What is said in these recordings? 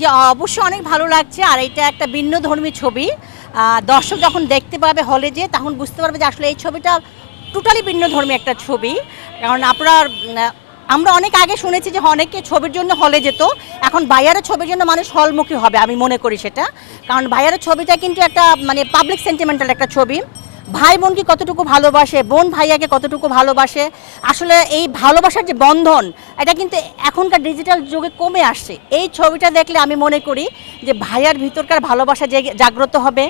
যে অবশ্যই অনেক ভালো লাগছে আর এটা একটা ভিন্ন ধর্মী ছবি দর্শক যখন দেখতে পাবে হলে যে তখন বুঝতে পারবে যে আসলে এই ছবিটা টোটালি ভিন্ন ধর্মী একটা ছবি কারণ আপনার আমরা অনেক আগে শুনেছি যে অনেকে ছবির জন্য হলে যেত এখন বাইয়ারের ছবির জন্য মানুষ হলমুখী হবে আমি মনে করি সেটা কারণ বাইয়ারের ছবিটা কিন্তু একটা মানে পাবলিক সেন্টিমেন্টাল একটা ছবি ভাই বোনকে কতটুকু ভালোবাসে বোন ভাইয়াকে কতটুকু ভালোবাসে আসলে এই ভালোবাসার যে বন্ধন এটা কিন্তু এখনকার ডিজিটাল যুগে কমে আসছে এই ছবিটা দেখলে আমি মনে করি যে ভাইয়ার ভিতরকার ভালোবাসা যে জাগ্রত হবে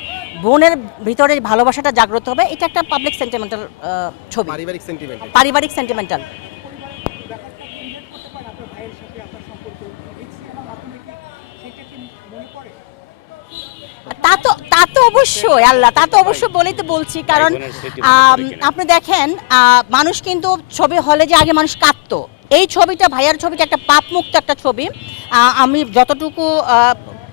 বোনের ভিতরে ভালোবাসাটা জাগ্রত হবে এটা একটা পাবলিক সেন্টিমেন্টাল ছবি পারিবারিক সেন্টিমেন্টাল পারিবারিক সেন্টিমেন্টাল তা তো তো অবশ্যই আল্লাহ তা তো অবশ্যই বলেতে বলছি কারণ আপনি দেখেন মানুষ কিন্তু ছবি হলে যে আগে মানুষ কাঁদতো এই ছবিটা ভাইয়ার ছবিটা একটা পাপমুক্ত একটা ছবি আমি যতটুকু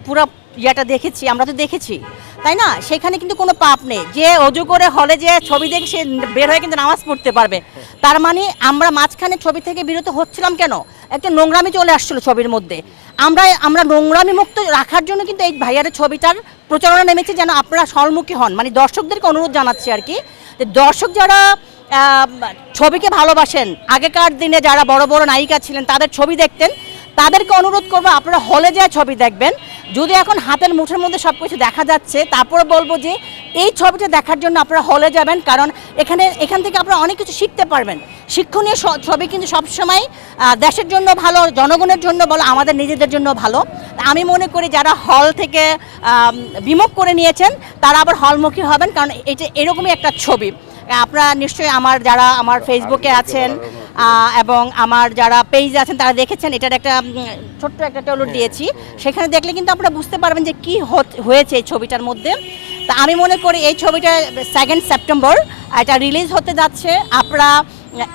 পুরা ইয়াটা দেখেছি আমরা তো দেখেছি তাই না সেখানে কিন্তু কোনো পাপ নেই যে অজু করে হলে যে ছবি দেখে সে বের হয়ে কিন্তু নামাজ পড়তে পারবে তার মানে আমরা মাঝখানে ছবি থেকে বিরত হচ্ছিলাম কেন একটা নোংরামি চলে আসছিল ছবির মধ্যে আমরা আমরা নোংরামি মুক্ত রাখার জন্য কিন্তু এই ভাইয়ারের ছবিটার প্রচারণা নেমেছে যেন আপনারা সলমুখী হন মানে দর্শকদেরকে অনুরোধ জানাচ্ছি আর কি যে দর্শক যারা ছবিকে ভালোবাসেন আগেকার দিনে যারা বড় বড় নায়িকা ছিলেন তাদের ছবি দেখতেন তাদেরকে অনুরোধ করবো আপনারা হলে যায় ছবি দেখবেন যদি এখন হাতের মুঠের মধ্যে সব কিছু দেখা যাচ্ছে তারপর বলবো যে এই ছবিটা দেখার জন্য আপনারা হলে যাবেন কারণ এখানে এখান থেকে আপনারা অনেক কিছু শিখতে পারবেন শিক্ষণীয় ছবি কিন্তু সবসময় দেশের জন্য ভালো জনগণের জন্য বলো আমাদের নিজেদের জন্য ভালো আমি মনে করি যারা হল থেকে বিমুখ করে নিয়েছেন তারা আবার হলমুখী হবেন কারণ এটা এরকমই একটা ছবি আপনারা নিশ্চয়ই আমার যারা আমার ফেসবুকে আছেন এবং আমার যারা পেজ আছেন তারা দেখেছেন এটার একটা ছোট্ট একটা টেলর হ্যাঁ, দিয়েছি হ্যাঁ, হ্যাঁ। সেখানে দেখলে কিন্তু আপনারা বুঝতে পারবেন যে কী হয়েছে এই ছবিটার মধ্যে তা আমি মনে করি এই ছবিটা সেকেন্ড সেপ্টেম্বর এটা রিলিজ হতে যাচ্ছে আপনারা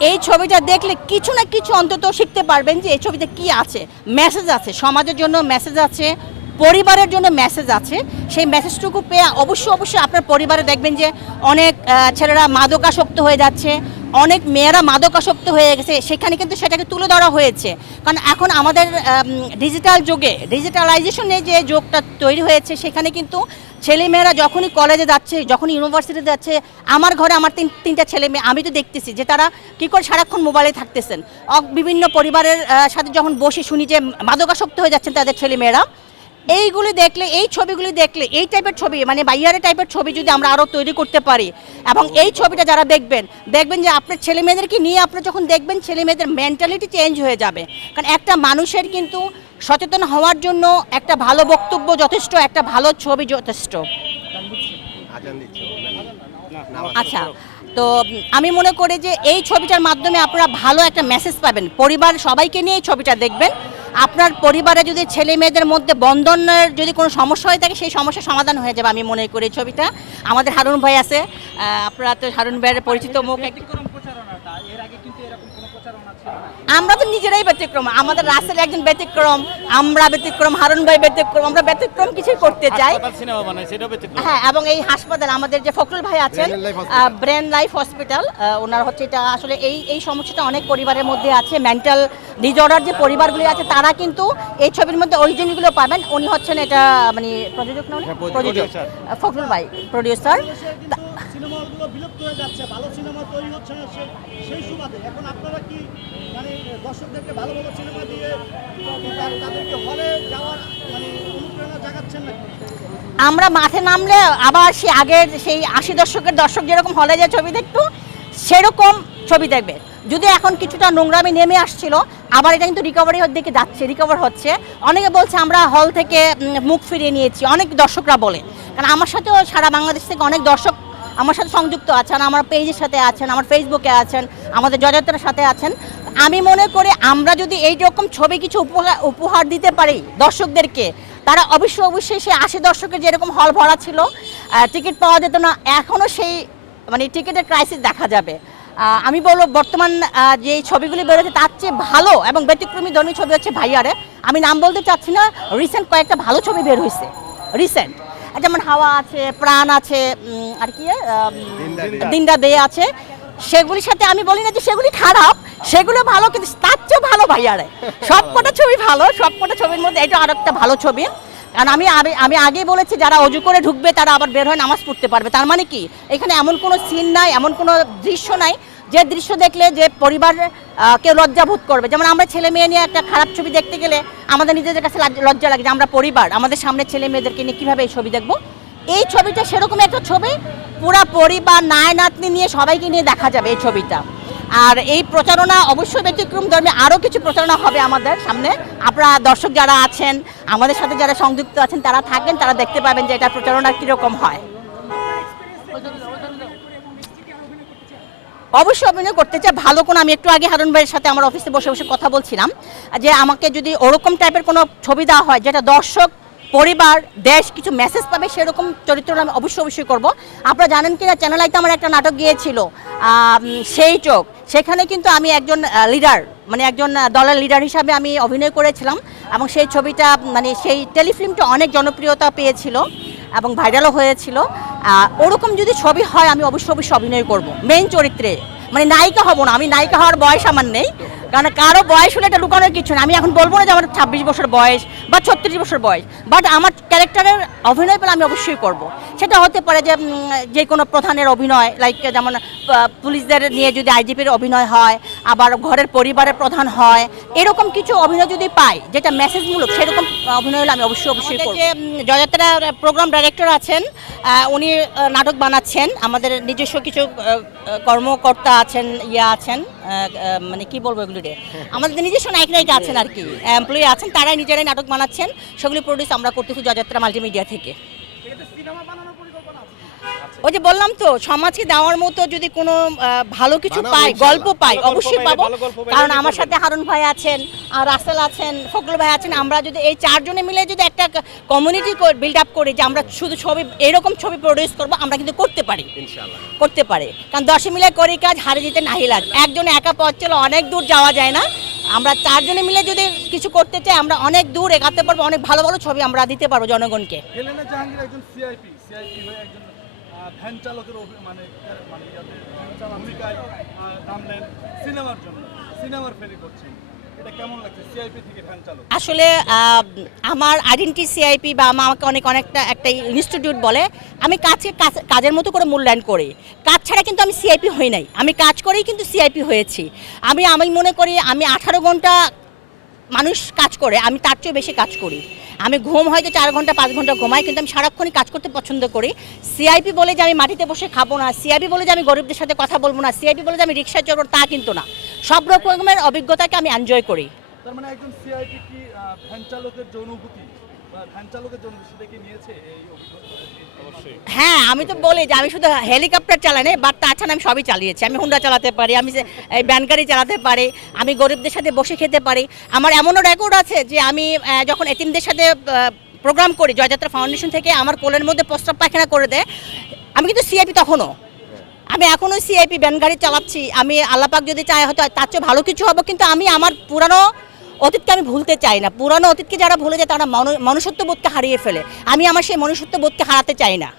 এই ছবিটা দেখলে কিছু না কিছু অন্তত শিখতে পারবেন যে এই ছবিতে কি আছে মেসেজ আছে সমাজের জন্য মেসেজ আছে পরিবারের জন্য মেসেজ আছে সেই মেসেজটুকু পেয়ে অবশ্যই অবশ্যই আপনার পরিবারে দেখবেন যে অনেক ছেলেরা মাদকাসক্ত হয়ে যাচ্ছে অনেক মেয়েরা মাদকাসক্ত হয়ে গেছে সেখানে কিন্তু সেটাকে তুলে ধরা হয়েছে কারণ এখন আমাদের ডিজিটাল যুগে ডিজিটালাইজেশনে যে যোগটা তৈরি হয়েছে সেখানে কিন্তু ছেলেমেয়েরা যখনই কলেজে যাচ্ছে যখন ইউনিভার্সিটিতে যাচ্ছে আমার ঘরে আমার তিন তিনটা ছেলে মেয়ে আমি তো দেখতেছি যে তারা কী করে সারাক্ষণ মোবাইলে থাকতেছেন বিভিন্ন পরিবারের সাথে যখন বসে শুনি যে মাদকাসক্ত হয়ে যাচ্ছেন তাদের ছেলেমেয়েরা এইগুলি দেখলে এই ছবিগুলি দেখলে এই টাইপের ছবি মানে বাইয়ারে টাইপের ছবি যদি আমরা আরও তৈরি করতে পারি এবং এই ছবিটা যারা দেখবেন দেখবেন যে আপনার ছেলে মেয়েদেরকে নিয়ে আপনি যখন দেখবেন ছেলে মেয়েদের মেন্টালিটি চেঞ্জ হয়ে যাবে কারণ একটা মানুষের কিন্তু সচেতন হওয়ার জন্য একটা ভালো বক্তব্য যথেষ্ট একটা ভালো ছবি যথেষ্ট আচ্ছা তো আমি মনে করি যে এই ছবিটার মাধ্যমে আপনারা ভালো একটা মেসেজ পাবেন পরিবার সবাইকে নিয়ে এই ছবিটা দেখবেন আপনার পরিবারে যদি ছেলে মেয়েদের মধ্যে বন্ধনের যদি কোনো সমস্যা হয়ে থাকে সেই সমস্যার সমাধান হয়ে যাবে আমি মনে করি ছবিটা আমাদের হারুন ভাই আছে আপনারা তো হারুন ভাইয়ের পরিচিত মুখ আমরা তো নিজেরাই ব্যতিক্রম আমাদের রাসেল একজন ব্যতিক্রম আমরা ব্যতিক্রম হারুন ভাই ব্যতিক্রম আমরা ব্যতিক্রম কিছুই করতে চাই হ্যাঁ এবং এই হাসপাতাল আমাদের যে ফখরুল ভাই আছেন ব্রেন লাইফ হসপিটাল ওনার হচ্ছে এটা আসলে এই এই সমস্যাটা অনেক পরিবারের মধ্যে আছে মেন্টাল ডিজর্ডার যে পরিবারগুলি আছে তারা কিন্তু এই ছবির মধ্যে ওই জিনিসগুলো পাবেন উনি হচ্ছেন এটা মানে প্রযোজক না হ্যাঁ, প্রযোজক ফখরুল ভাই প্রডিউসার বিলুপ্ত হয়ে যাচ্ছে ভালো সিনেমা তৈরি হচ্ছে না সেই সেই সুবাদে এখন আপনারা কি মানে দর্শকদেরকে ভালো ভালো সিনেমা দিয়ে তাদেরকে হলে যাওয়ার মানে অনুপ্রেরণা জাগাচ্ছেন না আমরা মাঠে নামলে আবার সেই আগের সেই আশি দর্শকের দর্শক যেরকম হলে যে ছবি দেখত সেরকম ছবি দেখবে যদি এখন কিছুটা নোংরামি নেমে আসছিল আবার এটা কিন্তু রিকভারি হওয়ার দিকে যাচ্ছে রিকভার হচ্ছে অনেকে বলছে আমরা হল থেকে মুখ ফিরিয়ে নিয়েছি অনেক দর্শকরা বলে কারণ আমার সাথেও সারা বাংলাদেশ থেকে অনেক দর্শক আমার সাথে সংযুক্ত আছেন আমার পেজের সাথে আছেন আমার ফেসবুকে আছেন আমাদের যযাত্রার সাথে আছেন আমি মনে করি আমরা যদি এই রকম ছবি কিছু উপহার উপহার দিতে পারি দর্শকদেরকে তারা অবশ্য অবশ্যই সেই আশি দর্শকের যেরকম হল ভরা ছিল টিকিট পাওয়া যেত না এখনও সেই মানে টিকিটের ক্রাইসিস দেখা যাবে আমি বলবো বর্তমান যে ছবিগুলি বেরোচ্ছে তার চেয়ে ভালো এবং ব্যতিক্রমী ধর্মী ছবি হচ্ছে ভাইয়ারে আমি নাম বলতে চাচ্ছি না রিসেন্ট কয়েকটা ভালো ছবি বের হয়েছে রিসেন্ট যেমন হাওয়া আছে প্রাণ আছে আর কি দিনদা দে আছে সেগুলির সাথে আমি বলি না যে সেগুলি খারাপ সেগুলো ভালো কিন্তু তার চেয়ে ভালো ভাইয়ারে সবকটা ছবি ভালো সবকটা ছবির মধ্যে এটা আর একটা ভালো ছবি কারণ আমি আমি আগে বলেছি যারা অজু করে ঢুকবে তারা আবার বের হয়ে নামাজ পড়তে পারবে তার মানে কি এখানে এমন কোনো সিন নাই এমন কোনো দৃশ্য নাই যে দৃশ্য দেখলে যে পরিবার কেউ লজ্জাবোধ করবে যেমন আমরা ছেলে মেয়ে নিয়ে একটা খারাপ ছবি দেখতে গেলে আমাদের নিজেদের কাছে লজ্জা লাগে যে আমরা পরিবার আমাদের সামনে ছেলে মেয়েদেরকে নিয়ে কীভাবে এই ছবি দেখবো এই ছবিটা সেরকম একটা ছবি পুরা পরিবার নায় নাতনি নিয়ে সবাইকে নিয়ে দেখা যাবে এই ছবিটা আর এই প্রচারণা অবশ্যই ব্যতিক্রম ধর্মে আরও কিছু প্রচারণা হবে আমাদের সামনে আপনারা দর্শক যারা আছেন আমাদের সাথে যারা সংযুক্ত আছেন তারা থাকেন তারা দেখতে পাবেন যে এটা প্রচারণা কীরকম হয় অবশ্যই অভিনয় করতে চাই ভালো কোনো আমি একটু আগে হারুন ভাইয়ের সাথে আমার অফিসে বসে বসে কথা বলছিলাম যে আমাকে যদি ওরকম টাইপের কোনো ছবি দেওয়া হয় যেটা দর্শক পরিবার দেশ কিছু মেসেজ পাবে সেরকম চরিত্র আমি অবশ্যই অবশ্যই করব আপনারা জানেন কিনা চ্যানেল আইতে আমার একটা নাটক গিয়েছিল সেই চোখ সেখানে কিন্তু আমি একজন লিডার মানে একজন দলের লিডার হিসাবে আমি অভিনয় করেছিলাম এবং সেই ছবিটা মানে সেই টেলিফিল্মটা অনেক জনপ্রিয়তা পেয়েছিল এবং ভাইরালও হয়েছিল ওরকম যদি ছবি হয় আমি অবশ্যই অবশ্যই অভিনয় করব মেন চরিত্রে মানে নায়িকা হব না আমি নায়িকা হওয়ার বয়স আমার নেই কারণ কারো বয়স হলে এটা লুকানোর কিছু না আমি এখন বলবো না যে আমার ছাব্বিশ বছর বয়স বা ছত্রিশ বছর বয়স বাট আমার ক্যারেক্টারের অভিনয় পেলে আমি অবশ্যই করব। সেটা হতে পারে যে যে কোনো প্রধানের অভিনয় লাইক যেমন পুলিশদের নিয়ে যদি আইজিপির অভিনয় হয় আবার ঘরের পরিবারের প্রধান হয় এরকম কিছু অভিনয় যদি পাই যেটা মেসেজমূলক সেরকম অভিনয় হলে আমি অবশ্যই অবশ্যই করব জয়যাত্রা প্রোগ্রাম ডাইরেক্টর আছেন উনি নাটক বানাচ্ছেন আমাদের নিজস্ব কিছু কর্মকর্তা আছেন ইয়া আছেন মানে কি বলবো এগুলো জুড়ে আমাদের নিজস্ব নায়ক নায়িকা আছেন আর কি এমপ্লয়ি আছেন তারাই নিজেরাই নাটক বানাচ্ছেন সেগুলি প্রডিউস আমরা করতেছি জয়যাত্রা মাল্টিমিডিয়া থেকে সিনেমা ওই যে বললাম তো সমাজকে দেওয়ার মতো যদি কোনো ভালো কিছু পাই গল্প পাই অবশ্যই পাবো কারণ আমার সাথে হারুন ভাই আছেন আর রাসেল আছেন ফকরুল ভাই আছেন আমরা যদি এই চারজনে মিলে যদি একটা কমিউনিটি বিল্ড আপ করি যে আমরা শুধু ছবি এরকম ছবি প্রডিউস করব আমরা কিন্তু করতে পারি করতে পারি কারণ দশে মিলে করি কাজ হারে দিতে নাহি লাগ একজনে একা পথ চলে অনেক দূর যাওয়া যায় না আমরা চারজনে মিলে যদি কিছু করতে চাই আমরা অনেক দূর এগাতে পারবো অনেক ভালো ভালো ছবি আমরা দিতে পারবো জনগণকে জাহাঙ্গীর একজন সিআইপি সিআইপি হয়ে একজন ভ্যান চালকের মানে মানে ভূমিকায় নামলেন সিনেমার জন্য সিনেমার ফেরি করছেন আসলে আমার আইডেন্টি সিআইপি বা আমাকে অনেক অনেকটা একটা ইনস্টিটিউট বলে আমি কাজকে কাজের মতো করে মূল্যায়ন করি কাজ ছাড়া কিন্তু আমি সিআইপি হই নাই আমি কাজ করেই কিন্তু সিআইপি হয়েছি আমি আমি মনে করি আমি আঠারো ঘন্টা মানুষ কাজ করে আমি তার চেয়েও বেশি কাজ করি আমি ঘুম হয়তো চার ঘন্টা পাঁচ ঘন্টা ঘুমাই কিন্তু আমি সারাক্ষণই কাজ করতে পছন্দ করি সিআইপি বলে যে আমি মাটিতে বসে খাবো না সিআইপি বলে যে আমি গরিবদের সাথে কথা বলবো না সিআইপি বলে যে আমি রিক্সায় চড়বো তা কিন্তু না সব রকমের অভিজ্ঞতাকে আমি এনজয় করি তার মানে একজন সিআইপি কি বা নিয়েছে এই অভিজ্ঞতা হ্যাঁ আমি তো বলি যে আমি শুধু হেলিকপ্টার চালাই না বাট তাছাড়া আমি সবই চালিয়েছি আমি হুন্ডা চালাতে পারি আমি ব্যান গাড়ি চালাতে পারি আমি গরিবদের সাথে বসে খেতে পারি আমার এমনও রেকর্ড আছে যে আমি যখন এতিমদের সাথে প্রোগ্রাম করি জয়যাত্রা ফাউন্ডেশন থেকে আমার কোলের মধ্যে প্রস্তাব পায়খানা করে দেয় আমি কিন্তু সিআইপি তখনও আমি এখনও সিআইপি ব্যান গাড়ি চালাচ্ছি আমি আল্লাপাক যদি চাই হয়তো তার চেয়ে ভালো কিছু হবো কিন্তু আমি আমার পুরানো অতীতকে আমি ভুলতে চাই না পুরানো অতীতকে যারা ভুলে যায় তারা মানুষত্ববোধকে হারিয়ে ফেলে আমি আমার সেই মনুষ্যত্ববোধকে হারাতে চাই না